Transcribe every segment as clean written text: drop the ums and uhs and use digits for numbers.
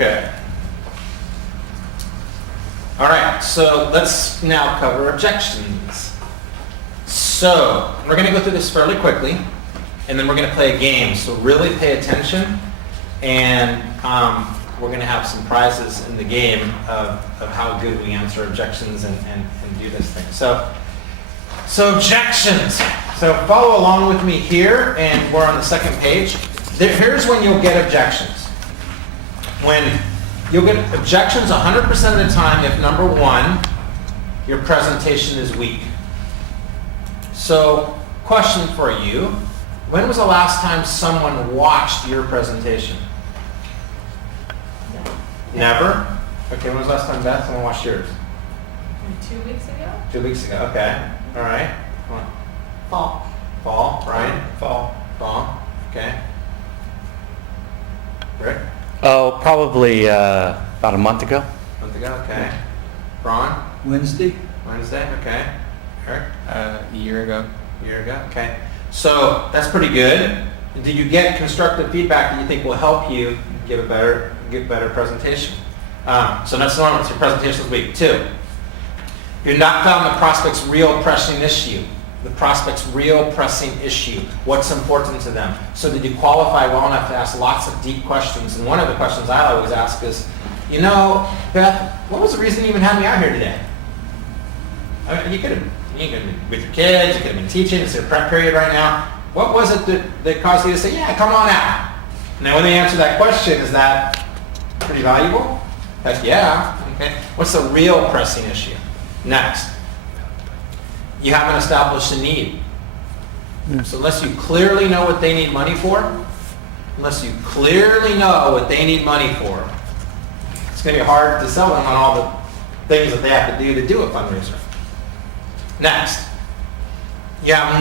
Okay. All right, so let's now cover objections. So we're going to go through this fairly quickly, and then we're going to play a game. So really pay attention, and we're going to have some prizes in the game of how good we answer objections and do this thing. So objections. So follow along with me here, and we're on the second page. Here's when you'll get objections. When you'll get objections 100% of the time if, number one, your presentation is weak. So, question for you. When was the last time someone watched your presentation? Never? Okay, when was the last time, Beth, someone watched yours? 2 weeks ago? 2 weeks ago, okay. All right. Come on. Fall. Fall, Ryan? Fall. Okay. Rick? Oh, probably about a month ago. Okay. Ron? Wednesday? Wednesday, okay. Eric? A year ago. Okay. So that's pretty good. Did you get constructive feedback that you think will help you give better presentation? So that's normal. So your presentation is weak. 2, you're not found the prospect's real pressing issue. The prospect's real pressing issue. What's important to them? So did you qualify well enough to ask lots of deep questions? And one of the questions I always ask is, you know, Beth, what was the reason you even had me out here today? I mean, you could have been with your kids, you could have been teaching, it's your prep period right now. What was it that caused you to say, yeah, come on out? Now when they answer that question, is that pretty valuable? Heck yeah. Okay. What's the real pressing issue? Next. You haven't established a need. So unless you clearly know what they need money for, it's going to be hard to sell them on all the things that they have to do a fundraiser. Next, you have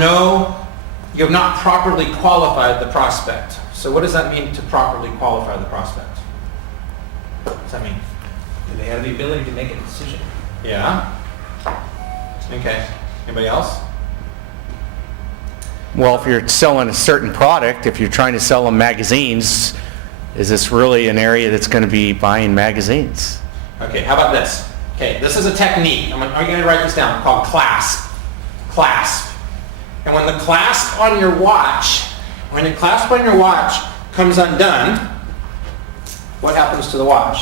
not properly qualified the prospect. So what does that mean to properly qualify the prospect? What does that mean? Do they have the ability to make a decision? Yeah. Okay. Anybody else? Well, if you're selling a certain product, if you're trying to sell them magazines, is this really an area that's going to be buying magazines? Okay, how about this? Okay, this is a technique. I'm going to write this down, called clasp. Clasp. And when the clasp on your watch comes undone, what happens to the watch?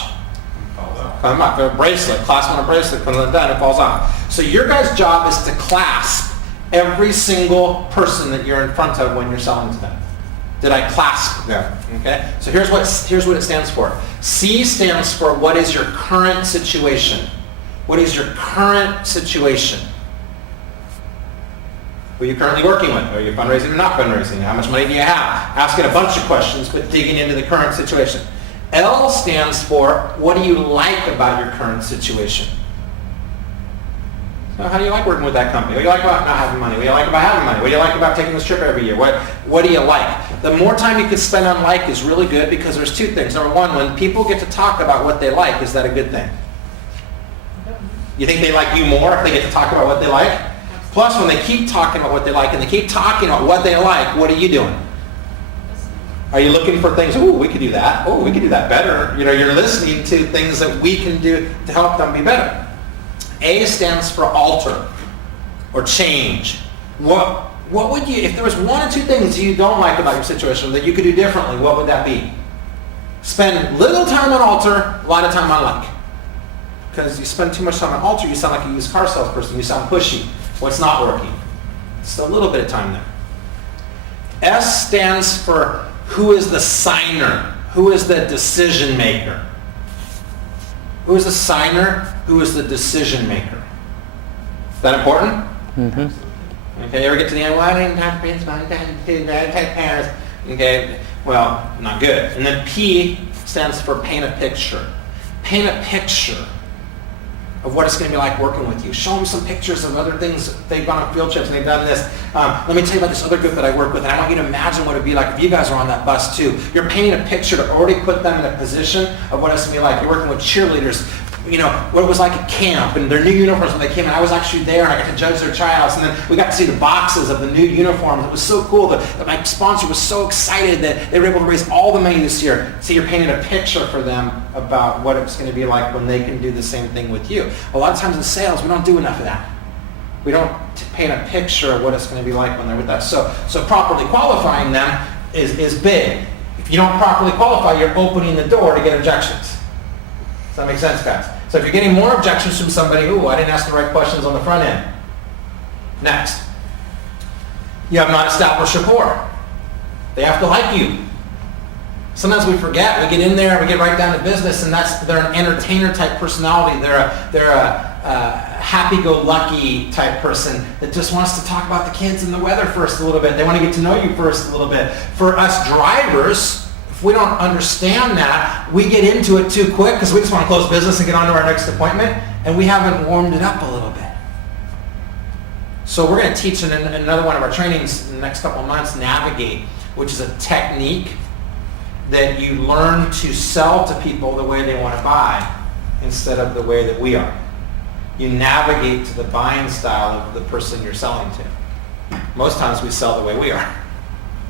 Falls off. Comes off. A bracelet, clasp on a bracelet comes undone, it falls off. So your guys' job is to clasp every single person that you're in front of when you're selling to them. Did I clasp them? Okay. So here's what it stands for. C stands for what is your current situation. What is your current situation? Who are you currently working with? Are you fundraising or not fundraising? How much money do you have? Asking a bunch of questions, but digging into the current situation. L stands for what do you like about your current situation? So how do you like working with that company? What do you like about not having money? What do you like about having money? What do you like about taking this trip every year? What do you like? The more time you can spend on like is really good because there's 2 things. Number 1, when people get to talk about what they like, is that a good thing? You think they like you more if they get to talk about what they like? Plus, when they keep talking about what they like and they keep talking about what they like, what are you doing? Are you looking for things, oh, we could do that. Oh, we could do that better. You know, you're listening to things that we can do to help them be better. A stands for alter or change. What would you, if there was 1 or 2 things you don't like about your situation that you could do differently, what would that be? Spend little time on alter, a lot of time on like. Because you spend too much time on alter, you sound like a used car salesperson. You sound pushy. What's not working? Just a little bit of time there. S stands for who is the signer? Who is the decision maker? Who is the signer? Who is the decision maker? Is that important? Mm-hmm. Okay, ever get to the end? Well, I didn't have friends, I didn't do that. Okay, well, not good. And then P stands for paint a picture. Paint a picture of what it's going to be like working with you. Show them some pictures of other things. They've gone on field trips and they've done this. Let me tell you about this other group that I work with, and I want you to imagine what it would be like if you guys are on that bus too. You're painting a picture to already put them in a position of what it's going to be like. You're working with cheerleaders. what it was like at camp and their new uniforms when they came in. I was actually there and I got to judge their tryouts, and then we got to see the boxes of the new uniforms. It was so cool that my sponsor was so excited that they were able to raise all the money this year. So you're painting a picture for them about what it's going to be like when they can do the same thing with you. A lot of times in sales, we don't do enough of that. We don't paint a picture of what it's going to be like when they're with us. So properly qualifying them is big. If you don't properly qualify, you're opening the door to get objections. Does that make sense, guys? So if you're getting more objections from somebody, I didn't ask the right questions on the front end. Next. You have not established rapport. They have to like you. Sometimes we forget. We get in there and we get right down to business, and they're an entertainer type personality. They're a happy-go-lucky type person that just wants to talk about the kids and the weather first a little bit. They want to get to know you first a little bit. For us drivers, if we don't understand that, we get into it too quick because we just want to close business and get on to our next appointment, and we haven't warmed it up a little bit. So we're going to teach in another one of our trainings in the next couple of months, Navigate, which is a technique that you learn to sell to people the way they want to buy instead of the way that we are. You navigate to the buying style of the person you're selling to. Most times we sell the way we are.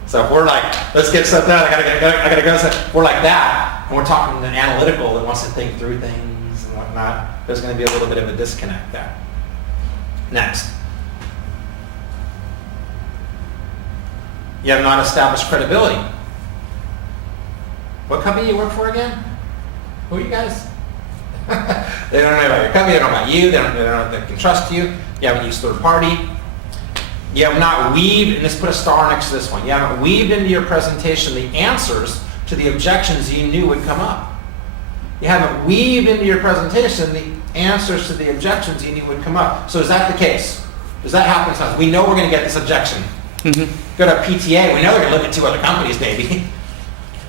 So if we're like, let's get stuff done, I gotta go, we're like that, and we're talking to an analytical that wants to think through things and whatnot, there's going to be a little bit of a disconnect there. Next. You have not established credibility. What company you work for again? Who are you guys? They don't know about your company, they don't know about you, they don't know if they can trust you. You haven't used third party. You have not weaved, and let's put a star next to this one. You haven't weaved into your presentation the answers to the objections you knew would come up. You haven't weaved into your presentation the answers to the objections you knew would come up. So is that the case? Does that happen sometimes? We know we're going to get this objection. Mm-hmm. Go to PTA, we know they're going to look at 2 other companies, baby.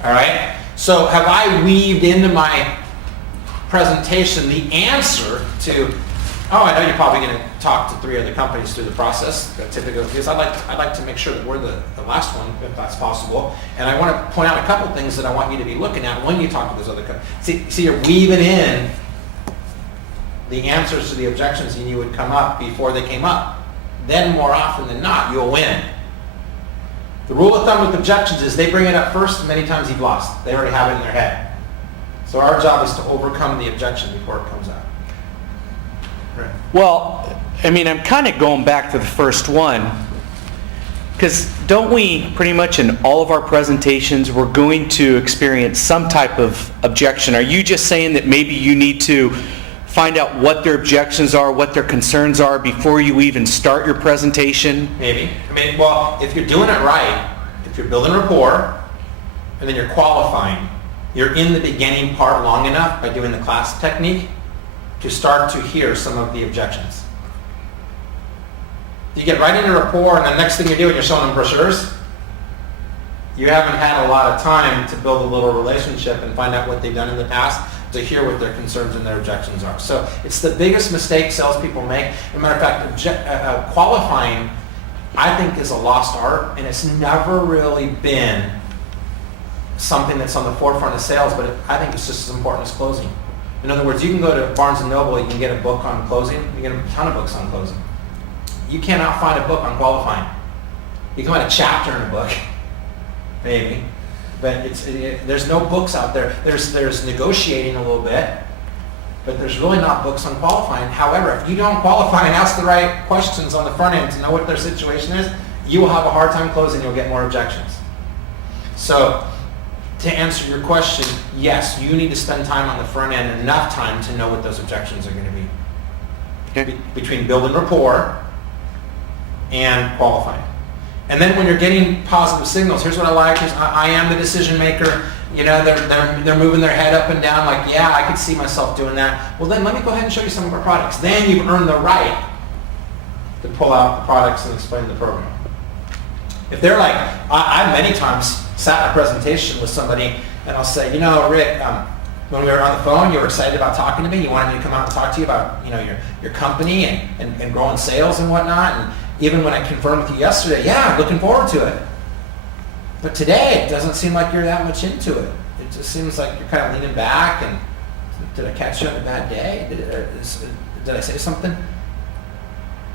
All right? So have I weaved into my presentation the answer to, I know you're probably going to talk to 3 other companies through the process, typically, because I'd like to make sure that we're the last one, if that's possible. And I want to point out a couple things that I want you to be looking at when you talk to those other companies. See, you're weaving in the answers to the objections you knew would come up before they came up. Then more often than not, you'll win. The rule of thumb with objections is they bring it up first, and many times you've lost. They already have it in their head. So our job is to overcome the objection before it comes out. Right. Well, I mean, I'm kind of going back to the first one, because don't we pretty much in all of our presentations, we're going to experience some type of objection. Are you just saying that maybe you need to find out what their objections are, what their concerns are before you even start your presentation? Maybe. Well, if you're doing it right, if you're building rapport, and then you're qualifying, you're in the beginning part long enough by doing the class technique to start to hear some of the objections. You get right into rapport, and the next thing you're doing, you're showing them brochures. You haven't had a lot of time to build a little relationship and find out what they've done in the past to hear what their concerns and their objections are. So it's the biggest mistake salespeople make. As a matter of fact, qualifying, I think, is a lost art, and it's never really been something that's on the forefront of sales, but I think it's just as important as closing. In other words, you can go to Barnes & Noble, you can get a book on closing, you can get a ton of books on closing. You cannot find a book on qualifying. You can find a chapter in a book, maybe, but there's no books out there. There's negotiating a little bit, but there's really not books on qualifying. However, if you don't qualify and ask the right questions on the front end to know what their situation is, you will have a hard time closing, you'll get more objections. So, to answer your question, yes, you need to spend time on the front end, enough time to know what those objections are going to be. Okay. Between building rapport and qualifying. And then when you're getting positive signals, here's what I like, I am the decision maker. They're moving their head up and down like, yeah, I could see myself doing that. Well, then let me go ahead and show you some of our products. Then you've earned the right to pull out the products and explain the program. If they're like, I've many times sat in a presentation with somebody and I'll say, Rick, when we were on the phone, you were excited about talking to me. You wanted me to come out and talk to you about, your company and growing sales and whatnot. And even when I confirmed with you yesterday, yeah, I'm looking forward to it. But today, it doesn't seem like you're that much into it. It just seems like you're kind of leaning back and did I catch you on a bad day? Did I say something?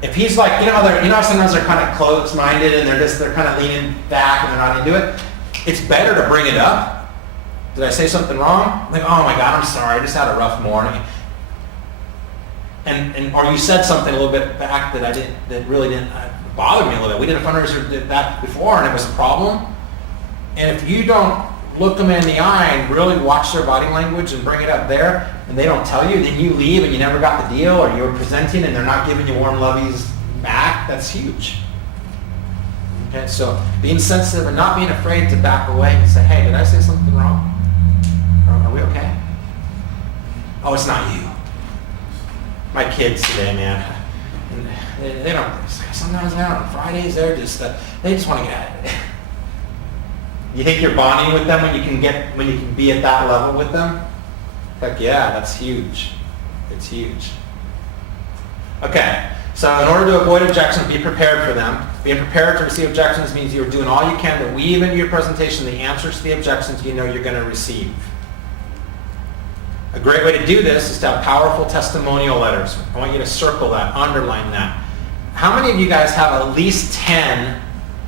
If he's like, sometimes they're kind of closed-minded and they're kind of leaning back and they're not into it. It's better to bring it up. Did I say something wrong? Like, oh my God, I'm sorry. I just had a rough morning. Or you said something a little bit back that really didn't bother me a little bit. We did a fundraiser did that before and it was a problem. And if you don't look them in the eye and really watch their body language and bring it up there, and they don't tell you, then you leave and you never got the deal, or you were presenting and they're not giving you warm loveys back, that's huge. Okay, so being sensitive and not being afraid to back away and say, hey, did I say something wrong? Are we okay? Oh, it's not you. My kids today, man, they don't, sometimes they're on Fridays, they just want to get at it. You think you're bonding with them when you can be at that level with them? Heck yeah, that's huge. It's huge. Okay, so in order to avoid objections, be prepared for them. Being prepared to receive objections means you're doing all you can to weave into your presentation the answers to the objections you know you're going to receive. A great way to do this is to have powerful testimonial letters. I want you to circle that, underline that. How many of you guys have at least 10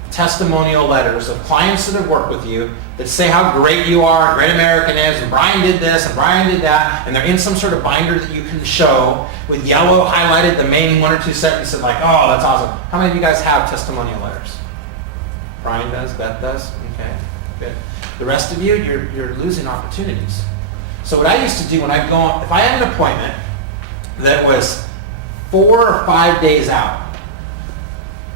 testimonial letters of clients that have worked with you that say how great you are, great American is, and Brian did this, and Brian did that, and they're in some sort of binder that you can show with yellow highlighted the main one or two sentences like, oh, that's awesome. How many of you guys have testimonial letters? Brian does, Beth does, okay, good. The rest of you, you're losing opportunities. So what I used to do when I go, if I had an appointment that was 4 or 5 days out,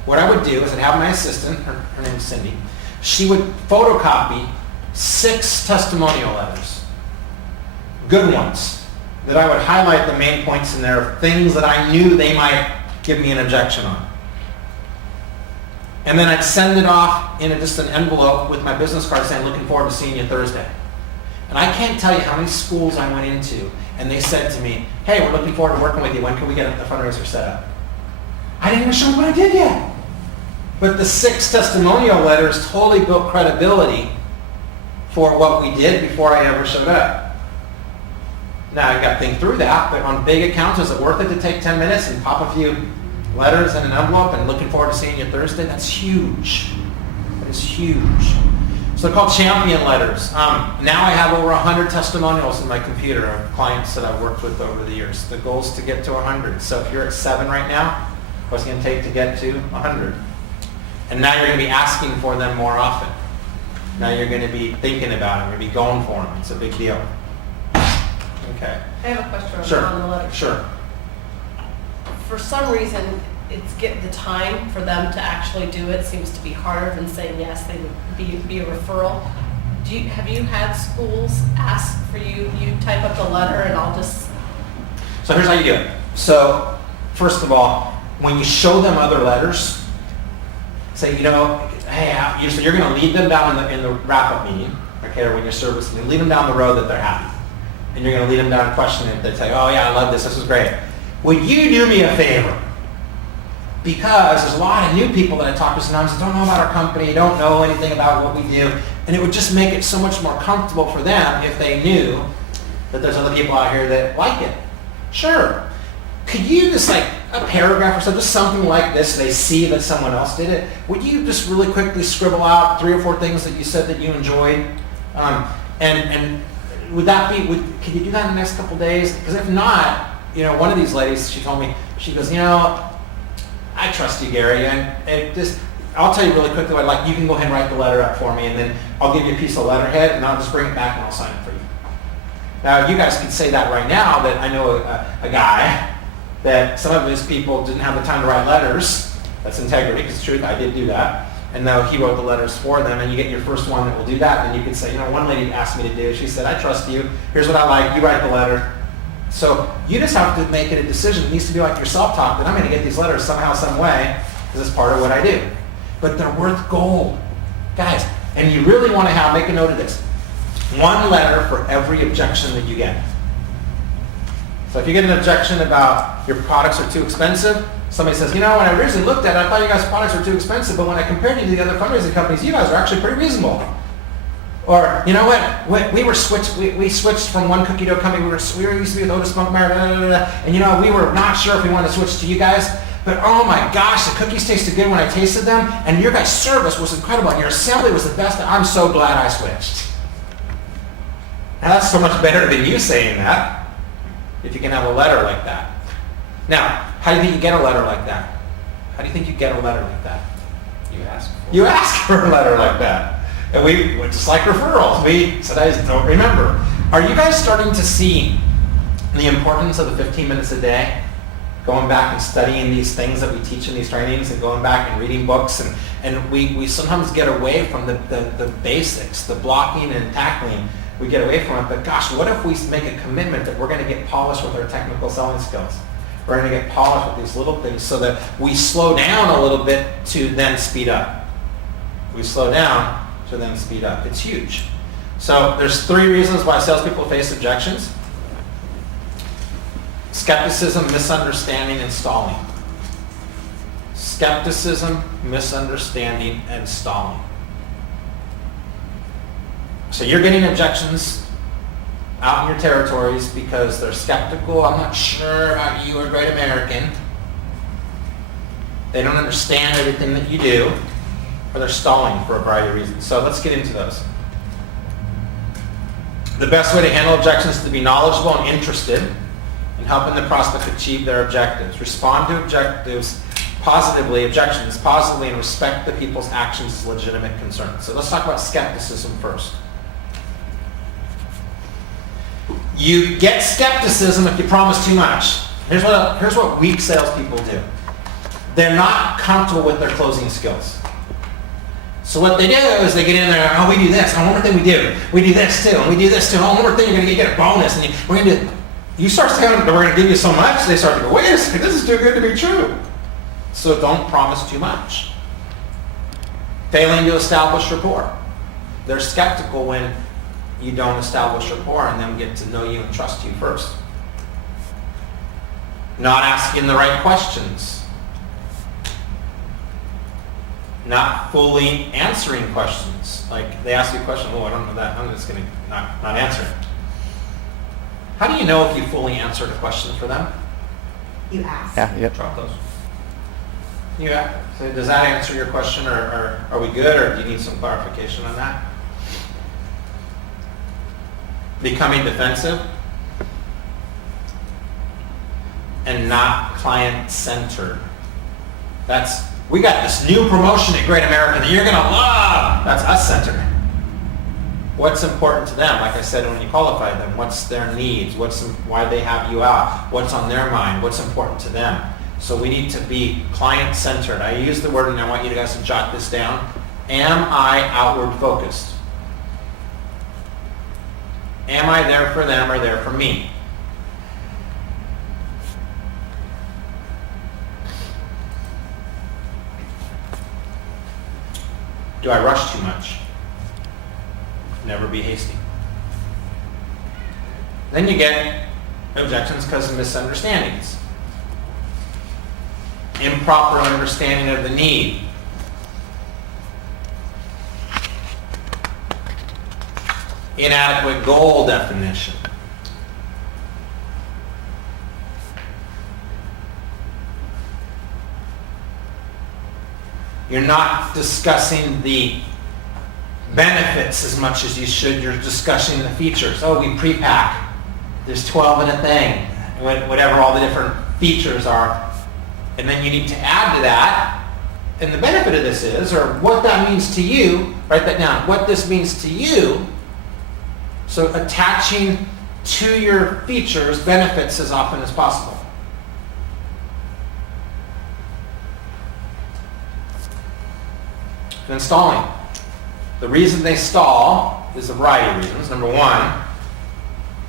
what I would do is I'd have my assistant, her name is Cindy, she would photocopy 6 testimonial letters, good ones, that I would highlight the main points in there of things that I knew they might give me an objection on. And then I'd send it off in just an envelope with my business card saying, looking forward to seeing you Thursday. And I can't tell you how many schools I went into and they said to me, hey, we're looking forward to working with you. When can we get a fundraiser set up? I didn't even show them what I did yet. But the 6 testimonial letters totally built credibility for what we did before I ever showed up. Now, I got to think through that, but on big accounts, is it worth it to take 10 minutes and pop a few letters in an envelope and looking forward to seeing you Thursday? That's huge. That is huge. So they're called champion letters. Now I have over 100 testimonials in my computer of clients that I've worked with over the years. The goal is to get to 100. So if you're at 7 right now, what's it going to take to get to 100? And now you're going to be asking for them more often. Now you're going to be thinking about them. You're going to be going for them. It's a big deal. Okay. I have a question Sure. on the letter. Sure. For some reason, it's get the time for them to actually do it seems to be harder than saying yes, they would be a referral. Have you had schools ask for you type up the letter and I'll just... So here's how you do it. So first of all, when you show them other letters, say, hey, so you're going to lead them down in the wrap-up meeting, okay, or when you're servicing, you lead them down the road that they're happy. And you're going to lead them down questioning it. They say, oh yeah, I love this. This is great. Would you do me a favor? Because there's a lot of new people that I talk to sometimes that don't know about our company, don't know anything about what we do, and it would just make it so much more comfortable for them if they knew that there's other people out here that like it. Sure. Could you just like a paragraph or so, just something like this, they see that someone else did it, would you just really quickly scribble out 3 or 4 things that you said that you enjoyed? And would that be, can you do that in the next couple days? Because if not, one of these ladies, she told me, she goes, I trust you, Gary, and I'll tell you really quickly what I'd like. You can go ahead and write the letter up for me, and then I'll give you a piece of letterhead, and I'll just bring it back and I'll sign it for you. Now, you guys can say that right now, that I know a guy that some of his people didn't have the time to write letters. That's integrity, because it's truth, I did do that. And now he wrote the letters for them, and you get your first one that will do that, and you can say, one lady asked me to do, she said, I trust you, here's what I like, you write the letter. So you just have to make it a decision. It needs to be like your self-talk, that I'm going to get these letters somehow, some way, because it's part of what I do. But they're worth gold. Guys, and you really want to make a note of this. 1 letter for every objection that you get. So if you get an objection about your products are too expensive, somebody says, when I originally looked at it, I thought you guys' products were too expensive, but when I compared you to the other fundraising companies, you guys are actually pretty reasonable. Or, you know what, we switched from one cookie dough company, we were used to be with Otis Monkmeyer, and you know, we were not sure if we wanted to switch to you guys, but oh my gosh, the cookies tasted good when I tasted them, and your guys' service was incredible, and your assembly was the best, and I'm so glad I switched. Now that's so much better than you saying that, if you can have a letter like that. Now, how do you think you get a letter like that? How do you think you get a letter like that? You ask for it. You ask for a letter like that. And we, just like referrals, we sometimes don't remember. Are you guys starting to see the importance of the 15 minutes a day? Going back and studying these things that we teach in these trainings and going back and reading books. And we sometimes get away from the basics, the blocking and tackling. We get away from it. But gosh, what if we make a commitment that we're going to get polished with our technical selling skills? We're going to get polished with these little things so that we slow down a little bit to then speed up. We slow down to then speed up. It's huge. So there's 3 reasons why salespeople face objections. Skepticism, misunderstanding, and stalling. Skepticism, misunderstanding, and stalling. So you're getting objections out in your territories because they're skeptical. I'm not sure about you or Great American. They don't understand everything that you do, or they're stalling for a variety of reasons. So let's get into those. The best way to handle objections is to be knowledgeable and interested in helping the prospect achieve their objectives. Respond to objections positively, and respect the people's actions as legitimate concerns. So let's talk about skepticism first. You get skepticism if you promise too much. Here's what weak salespeople do. They're not comfortable with their closing skills. So what they do is they get in there, oh, we do this, oh, one more thing we do this too, and we do this too, oh, one more thing, you're going to get a bonus, and we're going to do, you start saying we're going to give you so much, they start to go, wait a second, this is too good to be true. So don't promise too much. Failing to establish rapport. They're skeptical when you don't establish rapport and them get to know you and trust you first. Not asking the right questions. Not fully answering questions. Like they ask you a question, oh, I don't know that, I'm just going to not answer it. How do you know if you fully answered a question for them? You ask. Yeah, yep. Drop those. Yeah. So does that answer your question, or are we good, or do you need some clarification on that? Becoming defensive and not client-centered. We got this new promotion at Great American that you're going to love. That's us-centered. What's important to them? Like I said, when you qualify them, what's their needs? Why they have you out? What's on their mind? What's important to them? So we need to be client-centered. I use the word, and I want you guys to jot this down. Am I outward focused? Am I there for them or there for me? Do I rush too much? Never be hasty. Then you get objections because of misunderstandings. Improper understanding of the need. Inadequate goal definition. You're not discussing the benefits as much as you should. You're discussing the features. Oh, we pre-pack. There's 12 in a thing. Whatever all the different features are. And then you need to add to that. And the benefit of this is, or what that means to you, write that down. What this means to you. So attaching to your features benefits as often as possible. And stalling. The reason they stall is a variety of reasons. Number one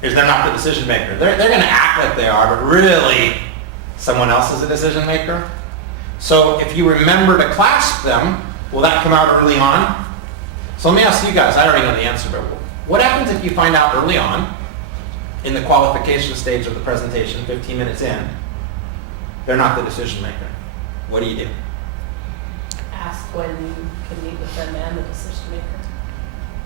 is they're not the decision maker. They're going to act like they are, but really someone else is a decision maker. So if you remember to clasp them, will that come out early on? So let me ask you guys, I already know the answer, but what happens if you find out early on in the qualification stage of the presentation, 15 minutes in, they're not the decision maker? What do you do? Ask when you can meet with them and the decision maker.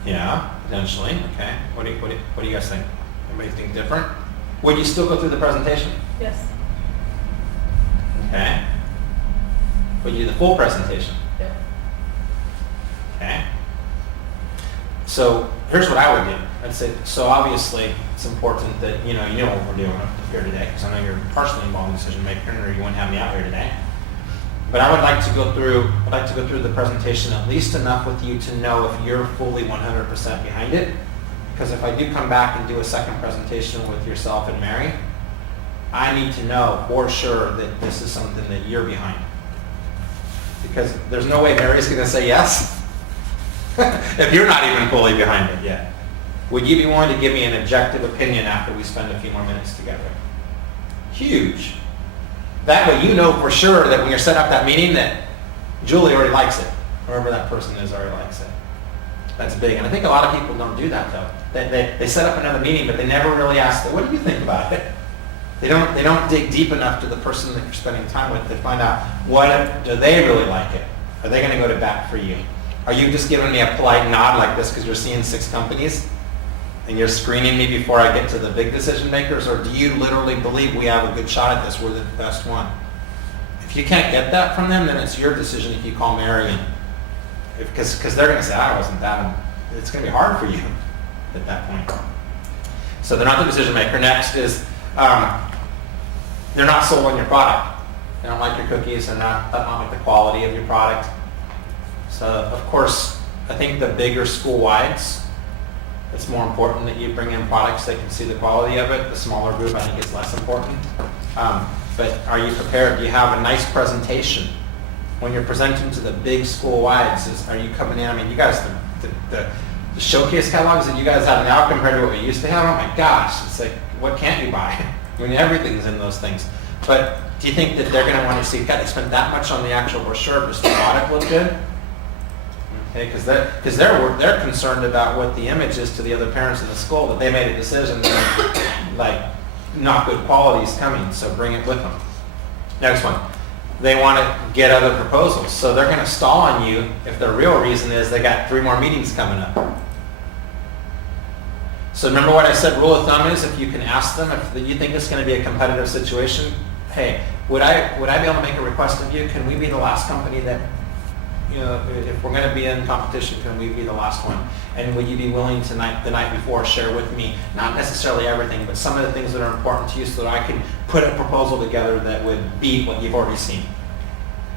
Yeah, potentially. Okay. What do you guys think? Anybody think different? Would you still go through the presentation? Yes. Okay. Would you do the full presentation? Yeah. Okay. So here's what I would do. I'd say, so obviously it's important that you know what we're doing up here today, because I know you're partially involved in decision making, or you wouldn't have me out here today. But I would like to go through the presentation at least enough with you to know if you're fully 100% behind it. Because if I do come back and do a second presentation with yourself and Mary, I need to know for sure that this is something that you're behind. Because there's no way Mary's going to say yes if you're not even fully behind it yet. Would you be willing to give me an objective opinion after we spend a few more minutes together? Huge. That way you know for sure that when you're setting up that meeting that Julie already likes it. Whoever that person is already likes it. That's big. And I think a lot of people don't do that though. They set up another meeting, but they never really ask them, what do you think about it? They don't dig deep enough to the person that you're spending time with to find out do they really like it? Are they going to go to bat for you? Are you just giving me a polite nod like this because you're seeing 6 companies and you're screening me before I get to the big decision makers? Or do you literally believe we have a good shot at this? We're the best one. If you can't get that from them, then it's your decision if you call Mary. Because they're going to say, I wasn't that. It's going to be hard for you at that point. So they're not the decision maker. Next is they're not sold on your product. They don't like your cookies. They don't like the quality of your product. So of course, I think the bigger school-wides, it's more important that you bring in products that can see the quality of it. The smaller group, I think, is less important. But are you prepared? Do you have a nice presentation? When you're presenting to the big school-wides, are you coming in? I mean, you guys, the showcase catalogs that you guys have now compared to what we used to have, oh my gosh, it's like, what can't you buy? I mean, everything's in those things. But do you think that they're going to want to see, God, they spent that much on the actual brochure, does the product look good? Okay, because they're concerned about what the image is to the other parents in the school, that they made a decision that, like, not good quality is coming, so bring it with them. Next one. They want to get other proposals. So they're going to stall on you if the real reason is they got 3 more meetings coming up. So remember what I said, rule of thumb is if you can ask them if you think it's going to be a competitive situation, hey, would I be able to make a request of you? Can we be the last company that, if we're going to be in competition, can we be the last one? And would you be willing the night before, share with me, not necessarily everything, but some of the things that are important to you so that I can put a proposal together that would beat what you've already seen.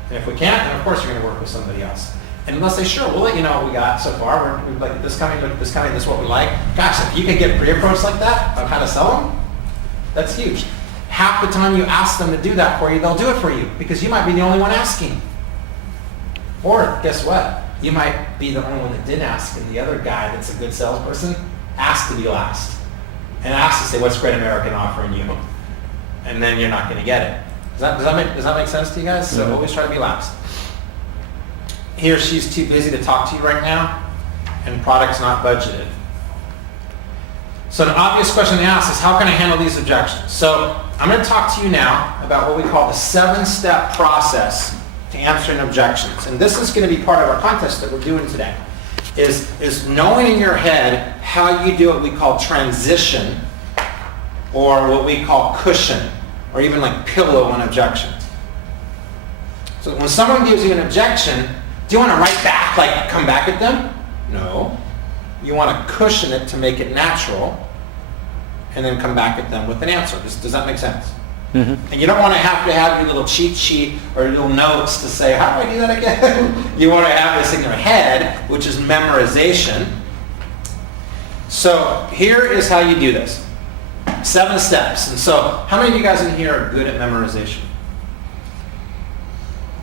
And if we can't, then of course you're going to work with somebody else. And they'll say, sure, we'll let you know what we got so far. We're like this company, this is what we like. Gosh, if you could get pre-approached like that on how to sell them, that's huge. Half the time you ask them to do that for you, they'll do it for you because you might be the only one asking. Or guess what? You might be the only one that didn't ask, and the other guy that's a good salesperson asked to be last. And asked to say, what's Great American offering you? And then you're not going to get it. Does that make sense to you guys? So always try to be last. He or she's too busy to talk to you right now, and product's not budgeted. So an obvious question to ask is, how can I handle these objections? So I'm going to talk to you now about what we call the 7-step process to answering objections. And this is going to be part of our contest that we're doing today, is knowing in your head how you do what we call transition, or what we call cushion, or even like pillow an objection. So when someone gives you an objection, do you want to write back, like come back at them? No. You want to cushion it to make it natural, and then come back at them with an answer. Does that make sense? Mm-hmm. And you don't want to have your little cheat sheet or your little notes to say, how do I do that again? You want to have this in your head, which is memorization. So here is how you do this. 7 steps. And so how many of you guys in here are good at memorization?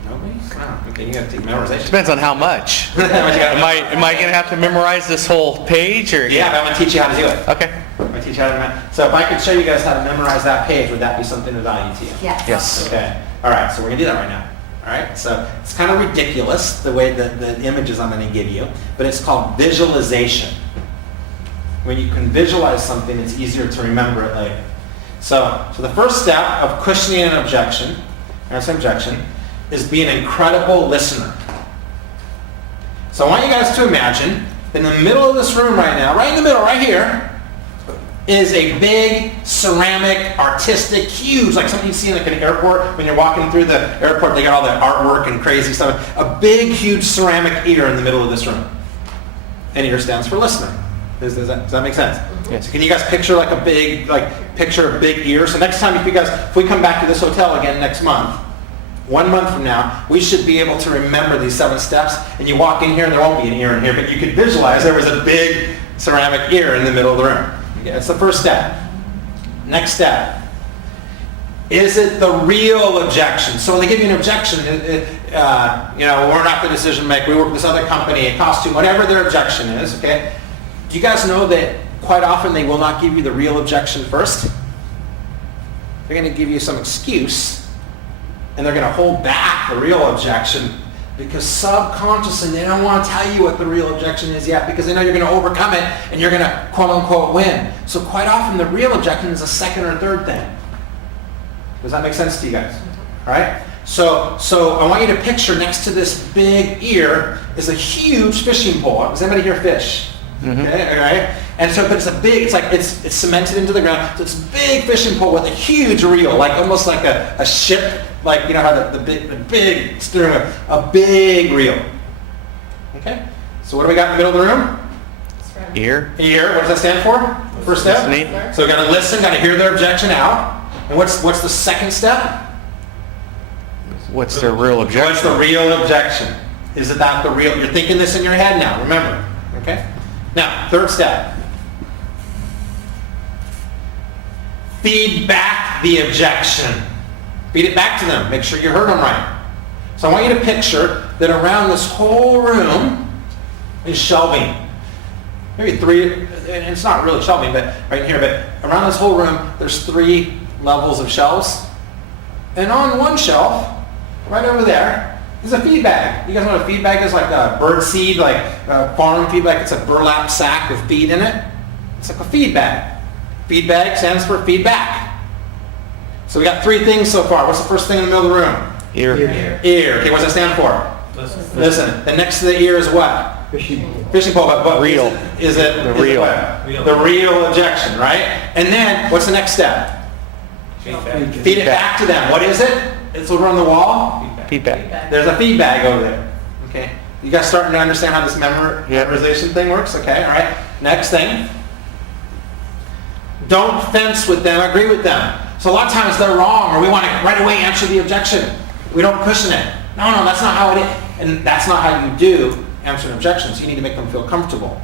Nobody? Oh, okay, you got to take memorization. Depends on how much. Am I going to have to memorize this whole page? Or yeah, I'm going to teach you how to do it. Okay. So if I could show you guys how to memorize that page, would that be something of value to you? Yes. Okay. All right, so we're going to do that right now. All right, so it's kind of ridiculous the way the images I'm going to give you, but it's called visualization. When you can visualize something, it's easier to remember it later. So the first step of cushioning an objection, is be an incredible listener. So I want you guys to imagine In the middle of this room right now, right in the middle, right here, is a big ceramic, artistic, huge, like something you see in like an airport when you're walking through the airport. They got all that artwork and crazy stuff. A big, huge ceramic ear in the middle of this room. And ear stands for listener. Does that make sense? Yes. So can you guys picture like a big, picture a big ear? So next time if we come back to this hotel again next month, 1 month from now, we should be able to remember these 7 steps. And you walk in here and there won't be an ear in here, but you could visualize there was a big ceramic ear in the middle of the room. That's the first step. Next step. Is it the real objection? So when they give you an objection, we're not the decision maker. We work with this other company. It costs too, whatever their objection is. Okay. Do you guys know that quite often they will not give you the real objection first? They're going to give you some excuse, and they're going to hold back the real objection because subconsciously they don't want to tell you what the real objection is yet because they know you're going to overcome it and you're going to quote unquote win. So quite often the real objection is a second or third thing. Does that make sense to you guys? All right? So I want you to picture next to this big ear is a huge fishing pole. Does anybody here fish? Mm-hmm. Okay, all right? And so, but it's cemented into the ground. So it's a big fishing pole with a huge reel, like almost like a ship, like you know how the big steering wheel, a big reel. Okay? So what do we got in the middle of the room? Ear. Ear. What does that stand for? First step. Listening. So we got to listen, got to hear their objection out. And what's the second step? What's their real objection? What's the real objection? Is it that the real? You're thinking this in your head now. Remember. Okay. Now, third step. Feed back the objection. Feed it back to them. Make sure you heard them right. So I want you to picture that around this whole room is shelving. Maybe 3, and it's not really shelving, but right here, but around this whole room, there's 3 levels of shelves. And on one shelf, right over there, is a feed bag. You guys know what a feed bag is? Like a bird seed, like a farm feed bag. It's a burlap sack with feed in it. It's like a feed bag. Feed bag stands for feedback. So we got 3 things so far. What's the first thing in the middle of the room? Ear. Ear. Okay, what does that stand for? Listen. The next to the ear is what? Fishing pole. Fishing pole. But Real. Is it The real. what? Real. The real objection, right? And then what's the next step? Feedback. Feed it back to them. What is it? It's over on the wall. Feedback. There's a feed bag over there. Okay. You guys starting to understand how this Yep. memorization thing works? Okay. All right. Next thing. Don't fence with them. Agree with them. So a lot of times they're wrong, or we want to right away answer the objection. We don't cushion it. No, that's not how it is. And that's not how you do answer an objection. So you need to make them feel comfortable.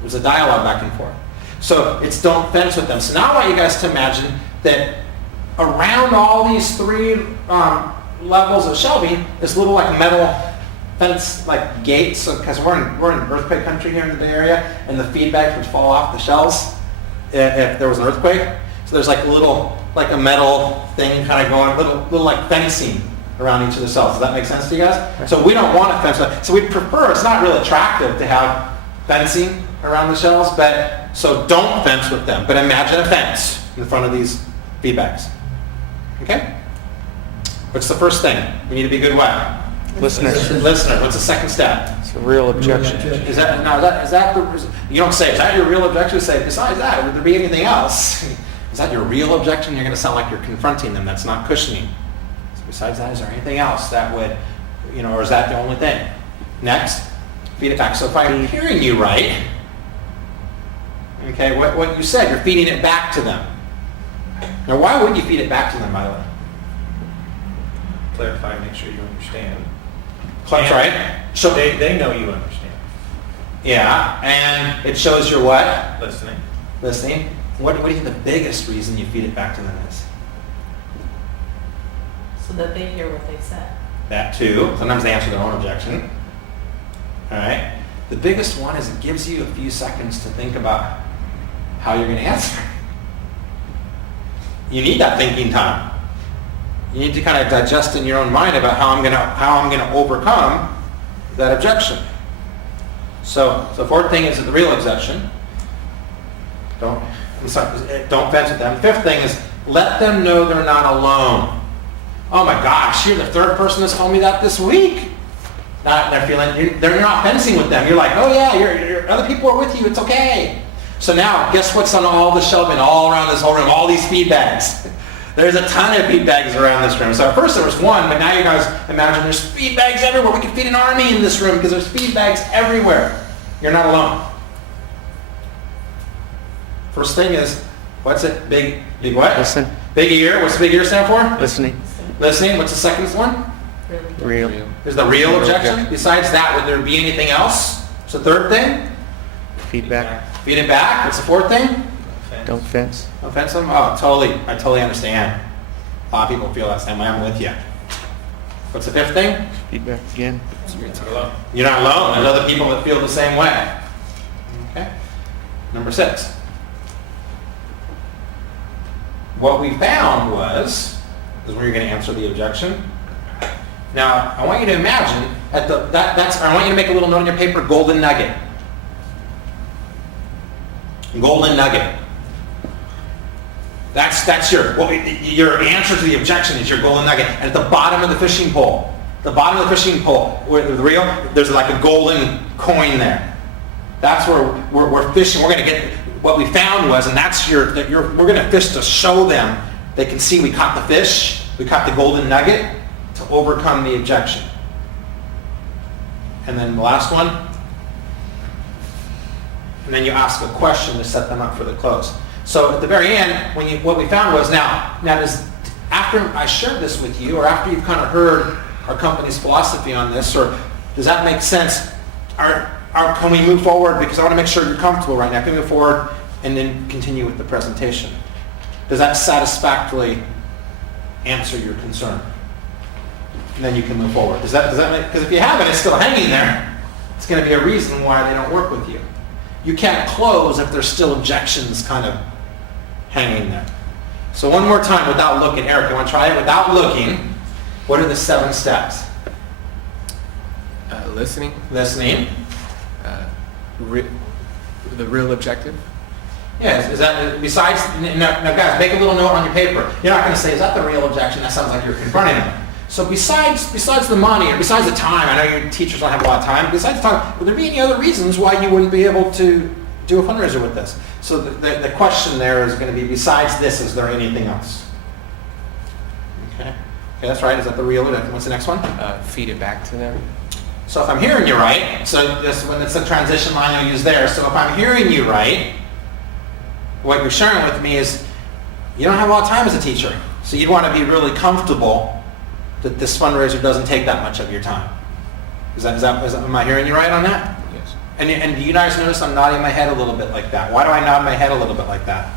There's a dialogue back and forth. So it's don't fence with them. So now I want you guys to imagine that around all these 3 levels of shelving is little like metal fence like gates, because we're in earthquake country here in the Bay Area, and the feed bags would fall off the shelves if there was an earthquake. So there's like a metal thing kind of going, little like fencing around each of the shelves. Does that make sense to you guys? So we don't want a fence. So we prefer, it's not real attractive to have fencing around the shelves, but so don't fence with them. But imagine a fence in front of these feed bags. Okay? What's the first thing? We need to be good what? Listener. Listener. What's the second step? It's a real objection. Is that you don't say, is that your real objection? You say, besides that, would there be anything else? Is that your real objection? You're going to sound like you're confronting them. That's not cushioning. So besides that, is there anything else that would, or is that the only thing? Next, feed it back. So if I'm hearing you right, okay, what you said, you're feeding it back to them. Now, why would you feed it back to them, by the way? Clarify, make sure you understand. That's right. So They know you understand. yeah, and it shows you're what? Listening. Listening. What do you think the biggest reason you feed it back to them is? So that they hear what they said. That too. Sometimes they answer their own objection. All right. The biggest one is it gives you a few seconds to think about how you're going to answer. You need that thinking time. You need to kind of digest in your own mind about how I'm going to overcome that objection. So fourth thing is the real objection. Don't fence with them. Fifth thing is let them know they're not alone. Oh my gosh, you're the third person that's told me that this week. They're not fencing with them. You're like, oh yeah, your other people are with you. It's okay. So now, guess what's on all the shelving all around this whole room? All these feed bags. There's a ton of feed bags around this room. So at first there was one, but now you guys imagine there's feed bags everywhere. We could feed an army in this room because there's feed bags everywhere. You're not alone. First thing is, what's it? Big what? Listen. Big ear. What's the big ear stand for? Listening. Listening. What's the second one? Really? Real. Is the real objection. Besides that, would there be anything else? What's the third thing? Feedback. Feed it back. What's the fourth thing? Don't fence. Offensive? Oh, totally. I totally understand. A lot of people feel that same way. I'm with you. What's the fifth thing? Feedback again. You're not alone. There's other people that feel the same way. Okay. Number 6. What we found was, this is where you're going to answer the objection. Now, I want you to imagine, I want you to make a little note on your paper, golden nugget. Golden nugget. That's your answer to the objection is your golden nugget. And at the bottom of the fishing pole, where the reel, there's like a golden coin there. That's where we're fishing. We're going to get, what we found was, and that's we're going to fish to show them, they can see we caught the fish, we caught the golden nugget to overcome the objection. And then the last one, and then you ask a question to set them up for the close. So at the very end, what we found was, now after I shared this with you, or after you've kind of heard our company's philosophy on this, or does that make sense? Can we move forward? Because I want to make sure you're comfortable right now. Can we move forward and then continue with the presentation? Does that satisfactorily answer your concern? And then you can move forward. Does that make, because if you haven't, it's still hanging there. It's going to be a reason why they don't work with you. You can't close if there's still objections kind of hanging there. So one more time without looking. Eric, you want to try it? Without looking, what are the 7 steps? Listening. Listening. The real objective. Yes, is that, besides, now guys, make a little note on your paper. You're not going to say, is that the real objection? That sounds like you're confronting them. So besides the money, or besides the time, I know your teachers don't have a lot of time, besides the time, would there be any other reasons why you wouldn't be able to do a fundraiser with this? So the question there is going to be, besides this, is there anything else? Okay, that's right. Is that the real? What's the next one? Feed it back to them. So if I'm hearing you right, so this, when it's a transition line I'll use there, so if I'm hearing you right, what you're sharing with me is you don't have a lot of time as a teacher, so you'd want to be really comfortable that this fundraiser doesn't take that much of your time. Am I hearing you right on that? Yes. And do you guys notice I'm nodding my head a little bit like that? Why do I nod my head a little bit like that?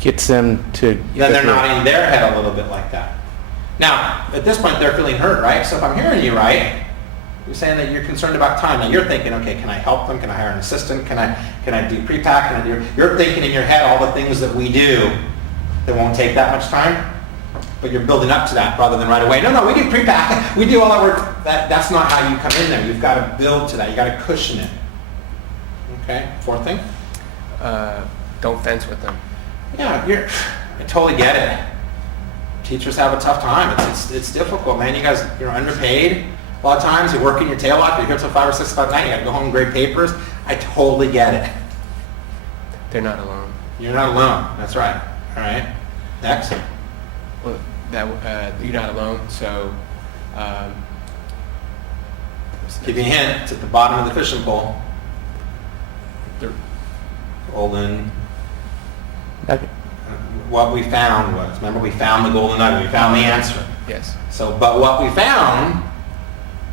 Gets them to... Then they're nodding their head a little bit like that. Now, at this point, they're feeling heard, right? So if I'm hearing you right, you're saying that you're concerned about time. Now you're thinking, okay, can I help them? Can I hire an assistant? Can I do pre-pack? You're thinking in your head all the things that we do that won't take that much time, but you're building up to that rather than right away. No, we do pre-pack. We do all that work. That's not how you come in there. You've got to build to that. You've got to cushion it. Okay, 4th thing? Don't fence with them. Yeah, I totally get it. Teachers have a tough time. It's difficult, man. You guys, you're underpaid. A lot of times you're working your tail off. You're here till 5 or 6 o'clock at night. You got to go home and grade papers. I totally get it. They're not alone. You're not alone. That's right. All right. Next. Well, you're not alone. So, Give you a hint. It's at the bottom of the fishing pole. Golden. Okay. What we found was, remember, we found the golden nugget. We found the answer. yes. So, but what we found,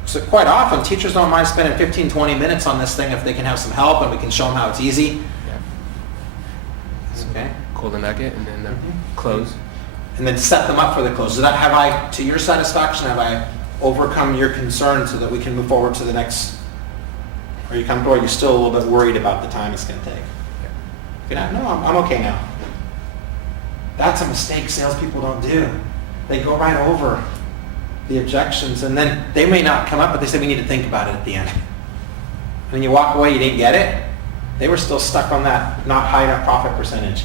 so quite often teachers don't mind spending 15, 20 minutes on this thing if they can have some help and we can show them how it's easy. Yeah. Okay. Cool the nugget and then close. And then set them up for the close. Have I, to your satisfaction, have I overcome your concern so that we can move forward to the next? Are you comfortable? Or are you still a little bit worried about the time it's going to take? Yeah. No, I'm okay now. That's a mistake salespeople don't do. They go right over the objections, and then they may not come up, but they say we need to think about it at the end. And then you walk away, you didn't get it. They were still stuck on that not high enough profit percentage.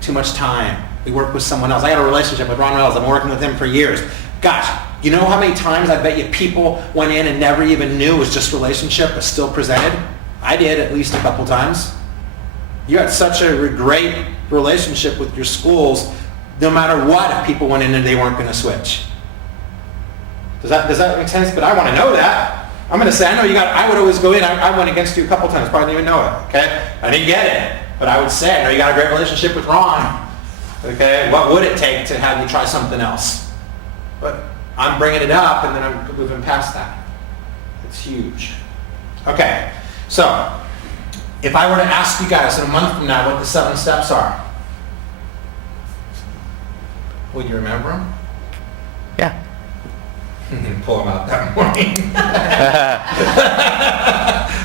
Too much time. We work with someone else. I got a relationship with Ron Reynolds. I've been working with him for years. Gosh, You know how many times I bet you people went in and never even knew it was just relationship but still presented? I did at least a couple times. You had such a great relationship with your schools, no matter what, if people went in and they weren't going to switch. Does that make sense? But I want to know that. I'm going to say, I would always go in. I went against you a couple times, probably didn't even know it, okay? I didn't get it. But I would say, I know you got a great relationship with Ron, okay? What would it take to have you try something else? But I'm bringing it up, and then I'm moving past that. It's huge. Okay, so if I were to ask you guys in a month from now what the 7 steps are, would you remember them? Yeah. Pull them out that morning.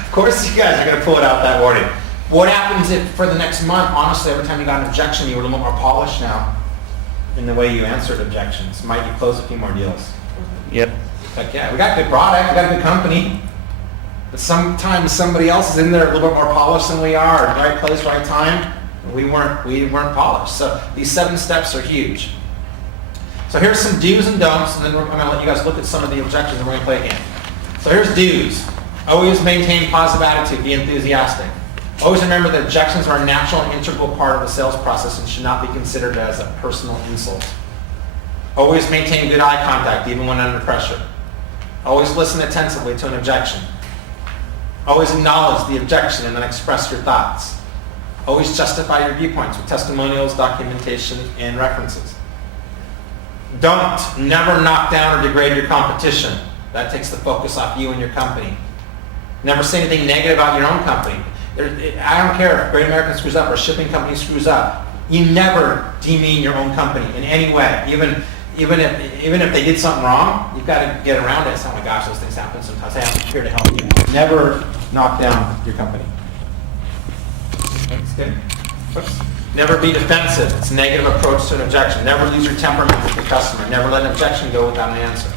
Of course you guys are going to pull it out that morning. What happens if for the next month, honestly, every time you got an objection, you were a little more polished now in the way you answered objections? Might you close a few more deals? Yep. Like, yeah, we got a good product, we got a good company, but sometimes somebody else is in there a little bit more polished than we are, right place, right time, and we weren't polished. So these 7 steps are huge. So here's some do's and don'ts, and then I'm going to let you guys look at some of the objections, and we're going to play a game. So here's do's. Always maintain positive attitude, be enthusiastic. Always remember that objections are a natural and integral part of the sales process and should not be considered as a personal insult. Always maintain good eye contact, even when under pressure. Always listen attentively to an objection. Always acknowledge the objection and then express your thoughts. Always justify your viewpoints with testimonials, documentation, and references. Don't never knock down or degrade your competition. That takes the focus off you and your company. Never say anything negative about your own company. I don't care if Great American screws up or a shipping company screws up. You never demean your own company in any way. Even if they did something wrong, you've got to get around it. It's, oh my gosh, those things happen sometimes. Hey, I'm here to help you. Never knock down your company. That's good. Oops. Never be defensive. It's a negative approach to an objection. Never lose your temperament with the customer. Never let an objection go without an answer.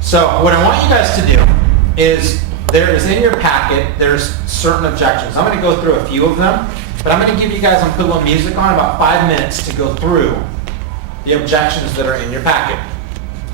So what I want you guys to do is, there is in your packet, there's certain objections. I'm going to go through a few of them, but I'm going to give you guys, I'm put a little music on, about 5 minutes to go through the objections that are in your packet.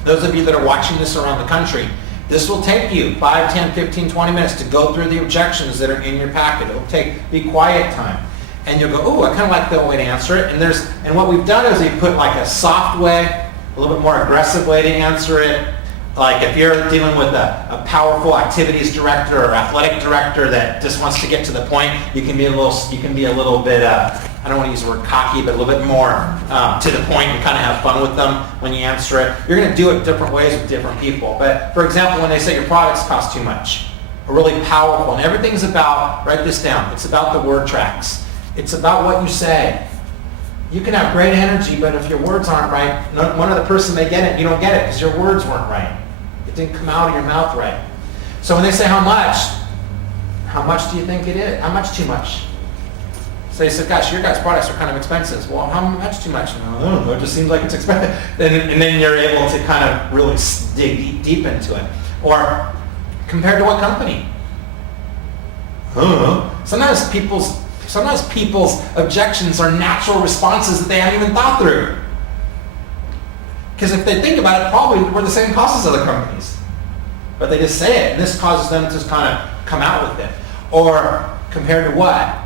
Those of you that are watching this around the country, this will take you 5, 10, 15, 20 minutes to go through the objections that are in your packet. It'll be quiet time. And you'll go, oh, I kind of like the way to answer it. And what we've done is we put like a soft way, a little bit more aggressive way to answer it. Like if you're dealing with a powerful activities director or athletic director that just wants to get to the point, you can be a little bit, I don't want to use the word cocky, but a little bit more to the point and kind of have fun with them when you answer it. You're going to do it different ways with different people. But for example, when they say your products cost too much, or really powerful, and everything's about, write this down, it's about the word tracks. It's about what you say. You can have great energy, but if your words aren't right, one other person may get it, you don't get it because your words weren't right. It didn't come out of your mouth right. So when they say how much do you think it is? How much too much? So they said, gosh, your guys' products are kind of expensive. Well, how much too much? I don't know, it just seems like it's expensive. And then you're able to kind of really dig deep into it. Or compared to what company? I don't know. Sometimes people's objections are natural responses that they haven't even thought through. Because if they think about it, probably we're the same cost as other companies. But they just say it, and this causes them to kind of come out with it. Or compared to what?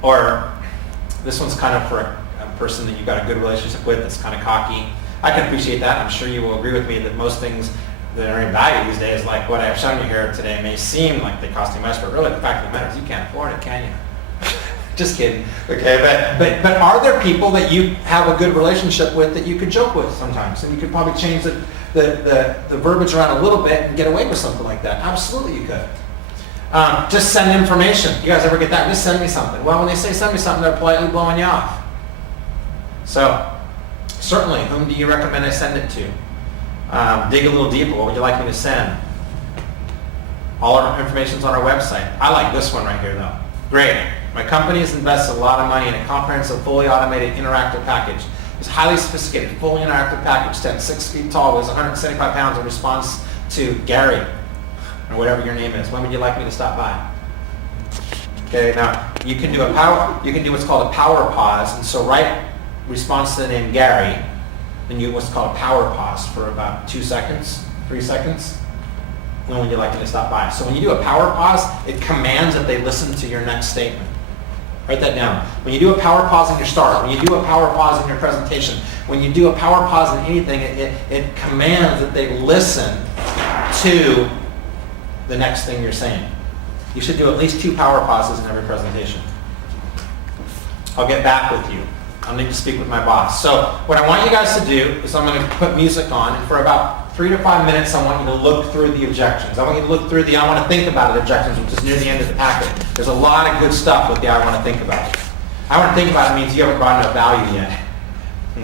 Or this one's kind of for a person that you've got a good relationship with that's kind of cocky. I can appreciate that. I'm sure you will agree with me that most things that are in value these days, like what I've shown you here today, may seem like they cost you much, but really the fact of the matter is you can't afford it, can you? Just kidding. Okay, but are there people that you have a good relationship with that you could joke with sometimes, and you could probably change the verbiage around a little bit and get away with something like that? Absolutely, you could. Just send information. You guys ever get that? Just send me something. Well, when they say send me something, they're politely blowing you off. So, certainly, whom do you recommend I send it to? Dig a little deeper. What would you like me to send? All our information's on our website. I like this one right here, though. Great. My company has invested a lot of money in a comprehensive, fully automated, interactive package. It's highly sophisticated, fully interactive package, stands 6 feet tall, weighs 175 pounds in response to Gary, or whatever your name is. When would you like me to stop by? Okay, now you can do what's called a power pause, and so write response to the name Gary, then you what's called a power pause for about 2 seconds, 3 seconds. When would you like me to stop by? So when you do a power pause, it commands that they listen to your next statement. Write that down. When you do a power pause in your start, when you do a power pause in your presentation, when you do a power pause in anything, it commands that they listen to the next thing you're saying. You should do at least 2 power pauses in every presentation. I'll get back with you. I'll need to speak with my boss. So what I want you guys to do is I'm going to put music on, and for about 3 to 5 minutes, I want you to look through the objections. I want you to look through the I want to think about it objections, which is near the end of the packet. There's a lot of good stuff with the I want to think about it. I want to think about it means you haven't brought enough value yet.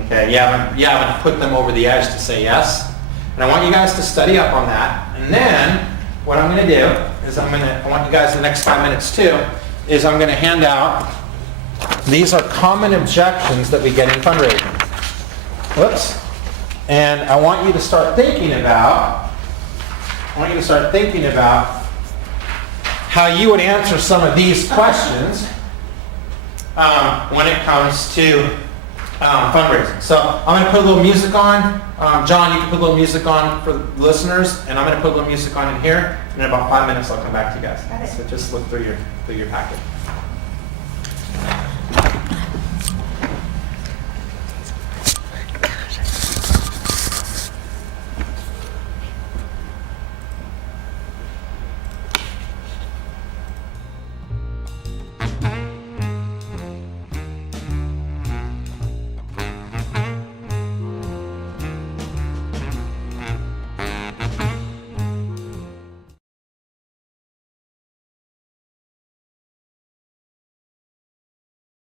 Okay, you haven't put them over the edge to say yes. And I want you guys to study up on that. And then what I'm going to do is I want you guys in the next 5 minutes too, is I'm going to hand out, these are common objections that we get in fundraising. Whoops. And I want you to start thinking about, how you would answer some of these questions when it comes to fundraising. So I'm going to put a little music on. John, you can put a little music on for the listeners, and I'm going to put a little music on in here. And in about 5 minutes, I'll come back to you guys. So just look through your packet.